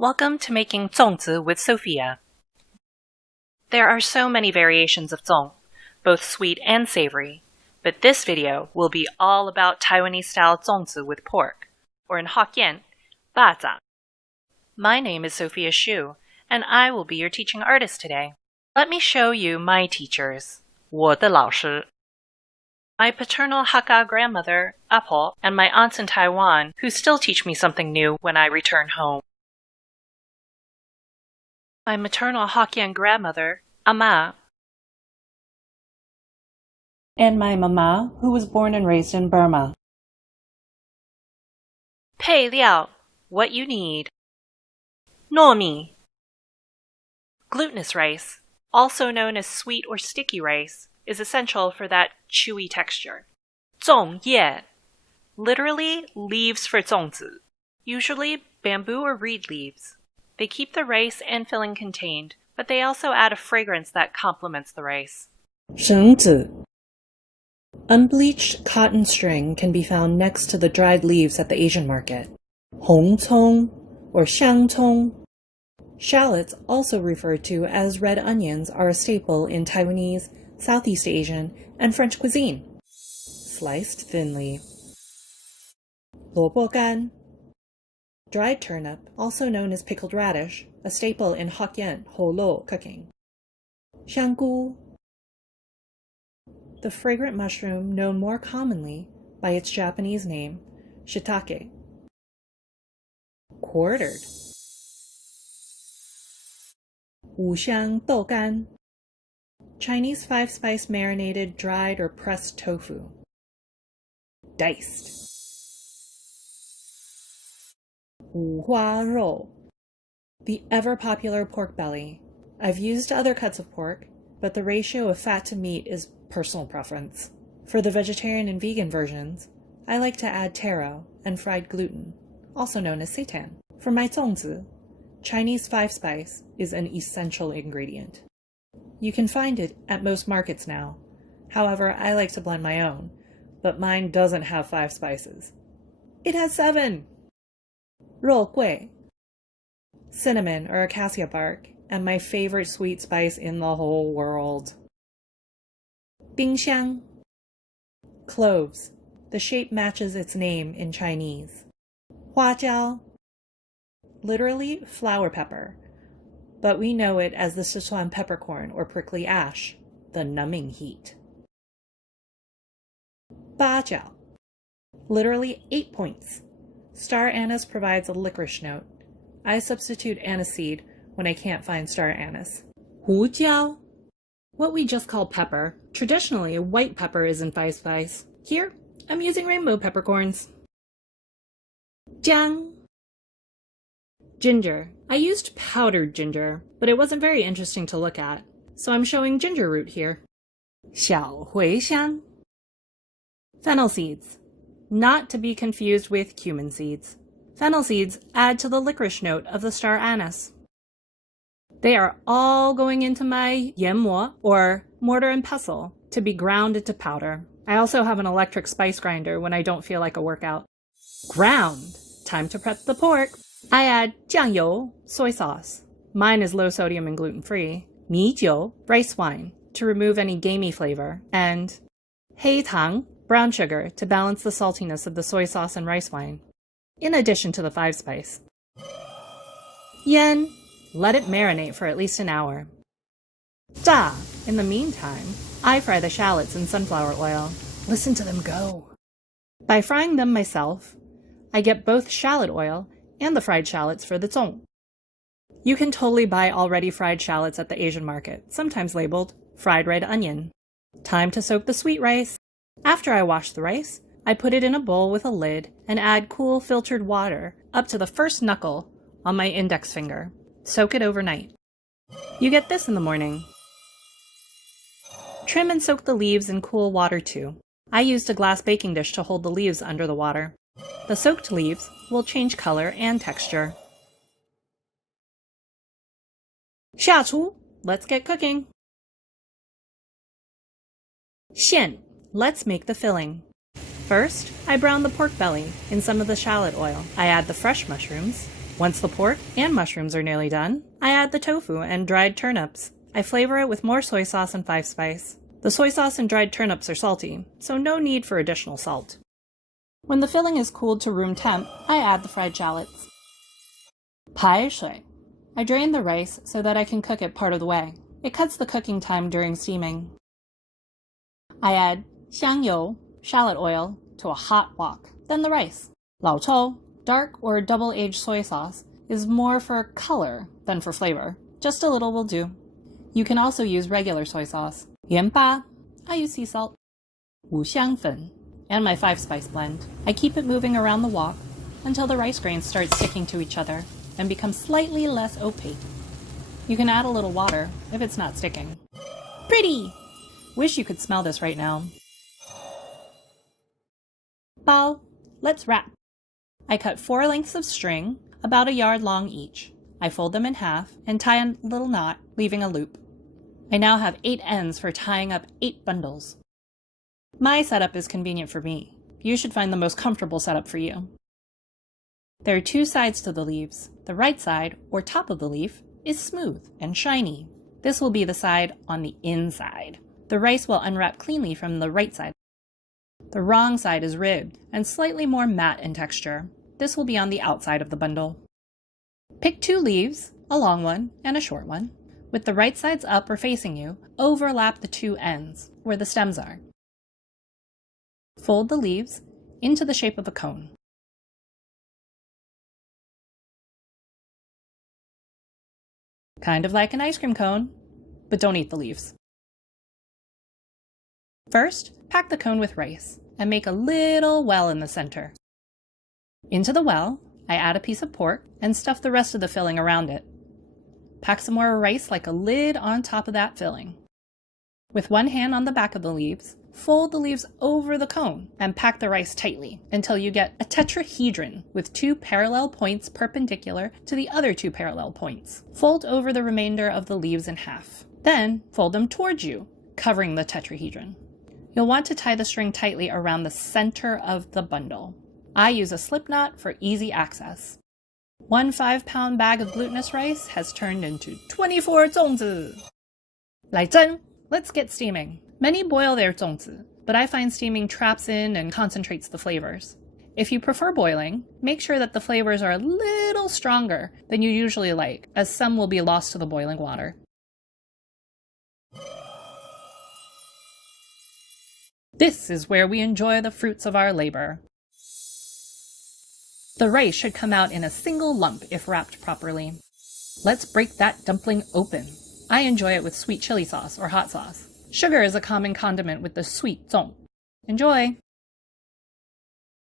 Welcome to making Zongzi with Sophia. There are so many variations of zong, both sweet and savory, but this video will be all about Taiwanese-style zongzi with pork, or in Hokkien, baza. My name is Sophia Xu, and I will be your teaching artist today. Let me show you my teachers, 我的老师. My paternal Hakka grandmother, Apo, and my aunts in Taiwan, who still teach me something new when I return home. My maternal Hokkien grandmother, Ama. And my mama, who was born and raised in Burma. 配料, what you need. 糯米. Glutinous rice, also known as sweet or sticky rice, is essential for that chewy texture. 粽叶, literally leaves for zongzi, usually bamboo or reed leaves. They keep the rice and filling contained, but they also add a fragrance that complements the rice. 绳子. Unbleached cotton string can be found next to the dried leaves at the Asian market. 红葱 or 香葱. Shallots, also referred to as red onions, are a staple in Taiwanese, Southeast Asian, and French cuisine. Sliced thinly. 萝卜干. Dried turnip, also known as pickled radish, a staple in Hokkien holo cooking. 香菇. The fragrant mushroom known more commonly by its Japanese name, shiitake. Quartered. 五香豆干. Chinese five-spice marinated, dried, or pressed tofu. Diced. 五花肉. The ever-popular pork belly. I've used other cuts of pork, but the ratio of fat to meat is personal preference. For the vegetarian and vegan versions, I like to add taro and fried gluten, also known as seitan. For my zongzi, Chinese five-spice is an essential ingredient. You can find it at most markets now. However, I like to blend my own, but mine doesn't have 5 spices. It has 7! 肉桂. Cinnamon or acacia bark, and my favorite sweet spice in the whole world. 冰箱. Cloves. The shape matches its name in Chinese. 花椒. Literally flower pepper, but we know it as the Sichuan peppercorn or prickly ash, the numbing heat. 八角. Literally 8 points. Star anise provides a licorice note. I substitute aniseed when I can't find star anise. 胡椒. What we just call pepper. Traditionally, white pepper is in five spice. Here, I'm using rainbow peppercorns. 姜. Ginger. I used powdered ginger, but it wasn't very interesting to look at, so I'm showing ginger root here. 小茴香. Fennel seeds. Not to be confused with cumin seeds. Fennel seeds add to the licorice note of the star anise. They are all going into my 研磨, or mortar and pestle, to be ground into powder. I also have an electric spice grinder when I don't feel like a workout. Ground. Time to prep the pork. I add 酱油, soy sauce. Mine is low sodium and gluten-free. 米酒, rice wine, to remove any gamey flavor. And 黑糖, brown sugar, to balance the saltiness of the soy sauce and rice wine. In addition to the 5 spice. Yen. Let it marinate for at least an hour. 炸. In the meantime, I fry the shallots in sunflower oil. Listen to them go. By frying them myself, I get both shallot oil and the fried shallots for the zong. You can totally buy already fried shallots at the Asian market, sometimes labeled fried red onion. Time to soak the sweet rice. After I wash the rice, I put it in a bowl with a lid and add cool filtered water up to the first knuckle on my index finger. Soak it overnight. You get this in the morning. Trim and soak the leaves in cool water too. I used a glass baking dish to hold the leaves under the water. The soaked leaves will change color and texture. 下厨, let's get cooking. 馅, let's make the filling. First, I brown the pork belly in some of the shallot oil. I add the fresh mushrooms, Once the pork and mushrooms are nearly done, I add the tofu and dried turnips. I flavor it with more soy sauce and 5-spice. The soy sauce and dried turnips are salty, so no need for additional salt. When the filling is cooled to room temp, I add the fried shallots. Pai shui. I drain the rice so that I can cook it part of the way. It cuts the cooking time during steaming. I add xiangyou, shallot oil, to a hot wok, then the rice. Lao chou, dark or double-aged soy sauce, is more for color than for flavor. Just a little will do. You can also use regular soy sauce. Yanba, I use sea salt. Wuxiangfen, and my 5-spice blend. I keep it moving around the wok until the rice grains start sticking to each other and become slightly less opaque. You can add a little water if it's not sticking. Pretty! Wish you could smell this right now. Bao, let's wrap. I cut 4 lengths of string, about a yard long each. I fold them in half and tie a little knot, leaving a loop. I now have 8 ends for tying up 8 bundles. My setup is convenient for me. You should find the most comfortable setup for you. There are 2 sides to the leaves. The right side, or top of the leaf, is smooth and shiny. This will be the side on the inside. The rice will unwrap cleanly from the right side. The wrong side is ribbed and slightly more matte in texture. This will be on the outside of the bundle. Pick 2 leaves, a long one and a short one. With the right sides up or facing you, overlap the 2 ends, where the stems are. Fold the leaves into the shape of a cone. Kind of like an ice cream cone, but don't eat the leaves. First, pack the cone with rice and make a little well in the center. Into the well, I add a piece of pork and stuff the rest of the filling around it. Pack some more rice like a lid on top of that filling. With one hand on the back of the leaves, fold the leaves over the cone and pack the rice tightly until you get a tetrahedron with 2 parallel points perpendicular to the other 2 parallel points. Fold over the remainder of the leaves in half. Then fold them towards you, covering the tetrahedron. You'll want to tie the string tightly around the center of the bundle. I use a slip knot for easy access. 1 5-pound bag of glutinous rice has turned into 24 zongzi. 来蒸! Let's get steaming. Many boil their zongzi, but I find steaming traps in and concentrates the flavors. If you prefer boiling, make sure that the flavors are a little stronger than you usually like, as some will be lost to the boiling water. This is where we enjoy the fruits of our labor. The rice should come out in a single lump if wrapped properly. Let's break that dumpling open. I enjoy it with sweet chili sauce or hot sauce. Sugar is a common condiment with the sweet zong. Enjoy!